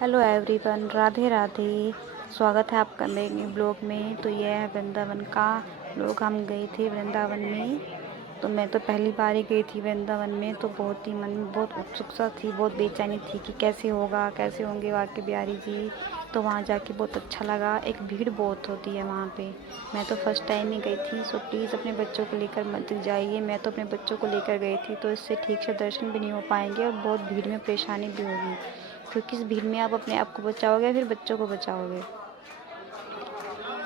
Hello everyone, Radhe Radhe. स्वागत है आपका मेरे न्यू ब्लॉग में। तो यह है वृंदावन का ब्लॉग। हम गए थे वृंदावन में। तो मैं तो पहली बार ही गई थी वृंदावन में। तो बहुत ही मन में बहुत उत्सुकता थी, बहुत बेचैनी थी कि कैसे होगा, कैसे होंगे बांके बिहारी जी। तो वहाँ जाके बहुत अच्छा लगा। एक भीड़ बहुत होती है वहाँ पे। मैं तो फर्स्ट टाइम ही गई थी। सो प्लीज़ अपने बच्चों को लेकर मत जाइए। मैं तो अपने बच्चों को लेकर गई थी, तो इससे ठीक से दर्शन भी नहीं हो पाएंगे और बहुत भीड़ में परेशानी भी होगी, क्योंकि इस भीड़ में आप अपने आप को बचाओगे फिर बच्चों को बचाओगे।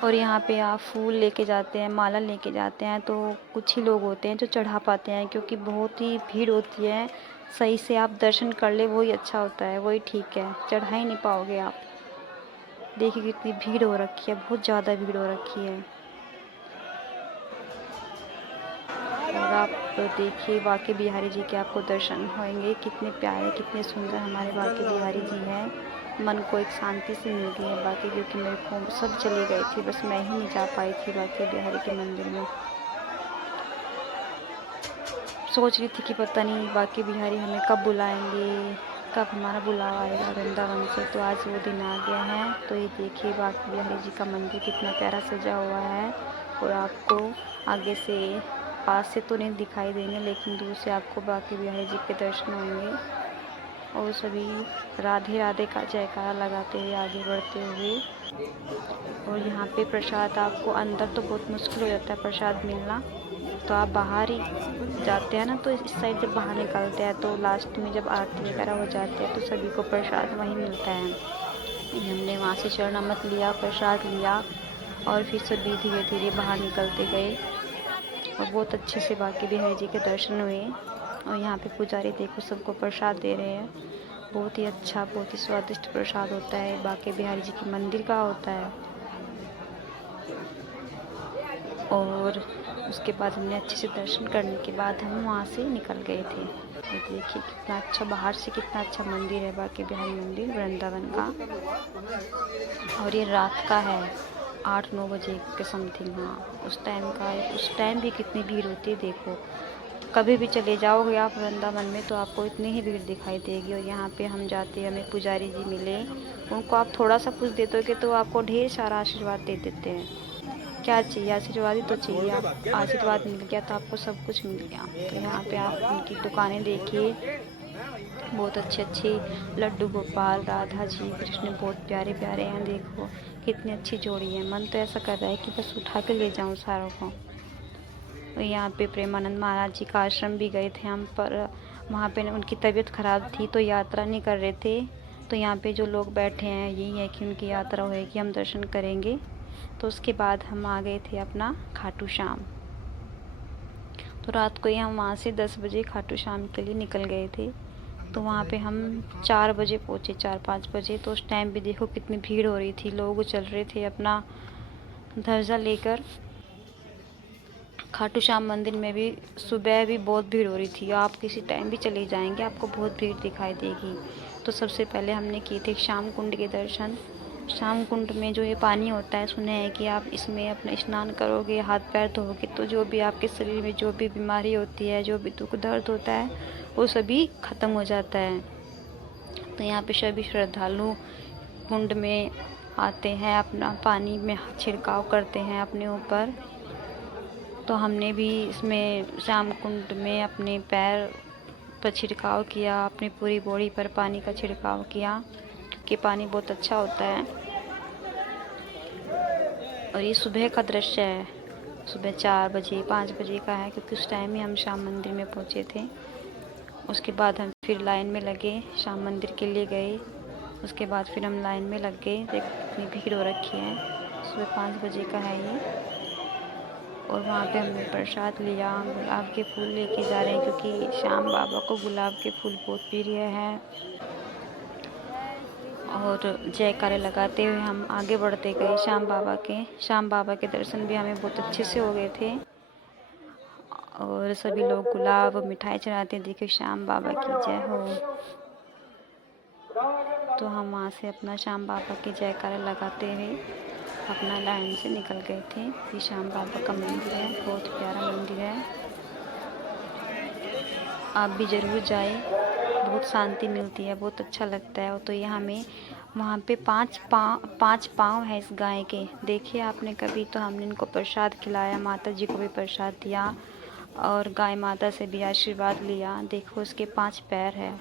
और यहाँ पे आप फूल लेके जाते हैं, माला लेके जाते हैं, तो कुछ ही लोग होते हैं जो चढ़ा पाते हैं, क्योंकि बहुत ही भीड़ होती है। सही से आप दर्शन कर ले वही अच्छा होता है, वही ठीक है। चढ़ा ही नहीं पाओगे आप। देखिए कितनी भीड़ हो रखी है, बहुत ज़्यादा भीड़ हो रखी है। और आप देखिए बांके बिहारी जी के आपको दर्शन होंगे। कितने प्यारे, कितने सुंदर हमारे बांके बिहारी जी हैं। मन को एक शांति से मिल गई है बाकी, क्योंकि मेरे को सब चले गए थे, बस मैं ही नहीं जा पाई थी बांके बिहारी के मंदिर में। सोच रही थी कि पता नहीं बांके बिहारी हमें कब बुलाएंगे, कब हमारा बुलावा आएगा वृंदावन से। तो आज वो दिन आ गया है। तो ये देखिए बांके बिहारी जी का मंदिर कितना प्यारा सजा हुआ है। और आपको आगे से, पास से तो नहीं दिखाई देंगे, लेकिन दूर से आपको बांके बिहारी जी के दर्शन होंगे। और सभी राधे राधे का जयकारा लगाते हुए आगे बढ़ते हुए। और यहाँ पे प्रसाद आपको, अंदर तो बहुत मुश्किल हो जाता है प्रसाद मिलना, तो आप बाहर ही जाते हैं ना, तो इस साइड जब बाहर निकलते हैं तो लास्ट में जब आरती वगैरह हो जाती है तो सभी को प्रसाद वहीं मिलता है। हमने वहाँ से चरणामृत लिया, प्रसाद लिया, और फिर सभी धीरे धीरे बाहर निकलते गए। और बहुत अच्छे से बांके बिहारी जी के दर्शन हुए। और यहाँ पे पुजारी देखो सबको प्रसाद दे रहे हैं। बहुत ही अच्छा, बहुत ही स्वादिष्ट प्रसाद होता है, बांके बिहारी जी के मंदिर का होता है। और उसके बाद हमने अच्छे से दर्शन करने के बाद हम वहाँ से निकल गए थे। ये देखिए कितना अच्छा, बाहर से कितना अच्छा मंदिर है बांके बिहारी मंदिर वृंदावन का। और ये रात का है, 8-9 बजे के समथिंग। हाँ, उस टाइम का है। उस टाइम भी कितनी भीड़ होती है देखो। कभी भी चले जाओगे आप वृंदावन में तो आपको इतनी ही भीड़ दिखाई देगी। और यहाँ पे हम जाते, हमें पुजारी जी मिले। उनको आप थोड़ा सा कुछ दे दोगे तो आपको ढेर सारा आशीर्वाद दे देते हैं। क्या चाहिए, आशीर्वाद ही तो चाहिए। आप आशीर्वाद मिल गया तो आपको सब कुछ मिल गया। तो यहाँ पे आप उनकी दुकानें देखिए, बहुत अच्छी अच्छी लड्डू गोपाल, राधा जी, कृष्ण बहुत प्यारे प्यारे हैं। देखो कितनी अच्छी जोड़ी है। मन तो ऐसा कर रहा है कि बस उठा के ले जाऊँ सारों को। और यहाँ पे प्रेमानंद महाराज जी का आश्रम भी गए थे हम, पर वहाँ पे उनकी तबीयत ख़राब थी तो यात्रा नहीं कर रहे थे। तो यहाँ पे जो लोग बैठे हैं यही है कि उनकी यात्रा होएगी, हम दर्शन करेंगे। तो उसके बाद हम आ गए थे अपना खाटू श्याम। तो रात को ही हम वहाँ से 10 बजे खाटू श्याम के लिए निकल गए थे। तो वहाँ पे हम 4 बजे पहुँचे, 4-5 बजे। तो उस टाइम भी देखो कितनी भीड़ हो रही थी, लोग चल रहे थे अपना ध्वजा लेकर। खाटू श्याम मंदिर में भी सुबह भी बहुत भीड़ हो रही थी। आप किसी टाइम भी चले जाएंगे आपको बहुत भीड़ दिखाई देगी। तो सबसे पहले हमने किए थे श्याम कुंड के दर्शन। श्याम कुंड में जो ये पानी होता है, सुने हैं कि आप इसमें अपना स्नान करोगे, हाथ पैर धोगे, तो जो भी आपके शरीर में जो भी बीमारी होती है, जो भी दुख दर्द होता है, वो सभी ख़त्म हो जाता है। तो यहाँ पे सभी श्रद्धालु कुंड में आते हैं, अपना पानी में छिड़काव करते हैं अपने ऊपर। तो हमने भी इसमें श्याम कुंड में अपने पैर पर छिड़काव किया, अपनी पूरी बॉडी पर पानी का छिड़काव किया, क्योंकि पानी बहुत अच्छा होता है। और ये सुबह का दृश्य है, सुबह 4 बजे 5 बजे का है, क्योंकि उस टाइम ही हम श्याम मंदिर में पहुँचे थे। उसके बाद हम फिर लाइन में लगे, श्याम मंदिर के लिए गए। उसके बाद फिर हम लाइन में लग गए। देख इतनी भीड़ हो रखी है, सुबह 5 बजे का है ये। और वहाँ पे हमने प्रसाद लिया, गुलाब के फूल लेके जा रहे हैं, क्योंकि श्याम बाबा को गुलाब के फूल बहुत प्रिय है। और जयकारे लगाते हुए हम आगे बढ़ते गए श्याम बाबा के। श्याम बाबा के दर्शन भी हमें बहुत अच्छे से हो गए थे। और सभी लोग गुलाब मिठाई चढ़ाते हैं, देखिए श्याम बाबा की जय हो। तो हम वहाँ से अपना श्याम बाबा के जयकारे लगाते हुए अपना लाइन से निकल गए थे। ये श्याम बाबा का मंदिर है, बहुत प्यारा मंदिर है, आप भी ज़रूर जाए, बहुत शांति मिलती है, बहुत अच्छा लगता है। तो ये हमें वहाँ पे 5 पाँव है इस गाय के, देखिए आपने कभी। तो हमने इनको प्रसाद खिलाया, माता जी को भी प्रसाद दिया और गाय माता से भी आशीर्वाद लिया। देखो उसके 5 पैर है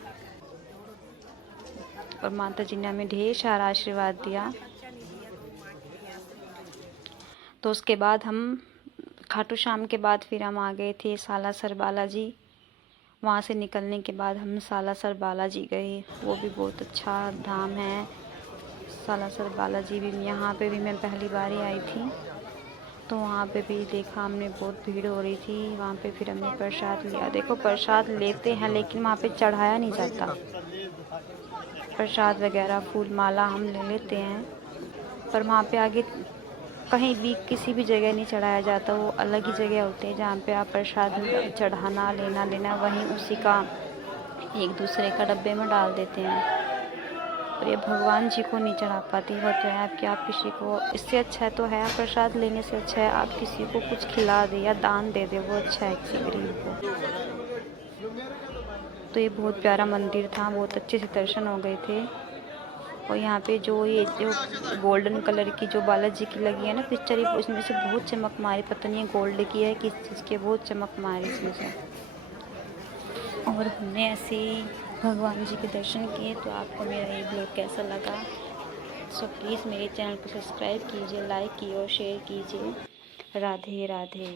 और माता जी ने हमें ढेर सारा आशीर्वाद दिया। तो उसके बाद हम खाटू श्याम के बाद फिर हम आ गए थे सालासर बालाजी। वहाँ से निकलने के बाद हम सालासर बालाजी गए, वो भी बहुत अच्छा धाम है। सालासर बालाजी भी, यहाँ पे भी मैं पहली बार ही आई थी, तो वहाँ पे भी देखा हमने, बहुत भीड़ हो रही थी वहाँ पे। फिर हमने प्रसाद लिया। देखो प्रसाद लेते हैं लेकिन वहाँ पे चढ़ाया नहीं जाता। प्रसाद वगैरह फूल माला हम ले लेते हैं, पर वहाँ पे आगे कहीं भी किसी भी जगह नहीं चढ़ाया जाता। वो अलग ही जगह होते हैं जहाँ पे आप प्रसाद चढ़ाना लेना वहीं उसी का एक दूसरे का डब्बे में डाल देते हैं। और ये भगवान जी को नहीं चढ़ा पाती हो तो है कि आप किसी को, इससे अच्छा तो है आप प्रसाद लेने से अच्छा है आप किसी को कुछ खिला दे या दान दे दे, वो अच्छा है किसी गरीब को। तो ये बहुत प्यारा मंदिर था, बहुत अच्छे से दर्शन हो गए थे। और यहाँ पे जो ये जो गोल्डन कलर की जो बालाजी की लगी है ना पिक्चर, उसमें से बहुत चमक मारी, पता नहीं गोल्ड की है किस चीज़ की, बहुत चमक मारी इसमें से। और हमने ऐसे ही भगवान जी के दर्शन किए। तो आपको मेरा ये ब्लॉग कैसा लगा, सो प्लीज़ मेरे चैनल को सब्सक्राइब कीजिए, लाइक कीजिए और शेयर कीजिए। राधे राधे।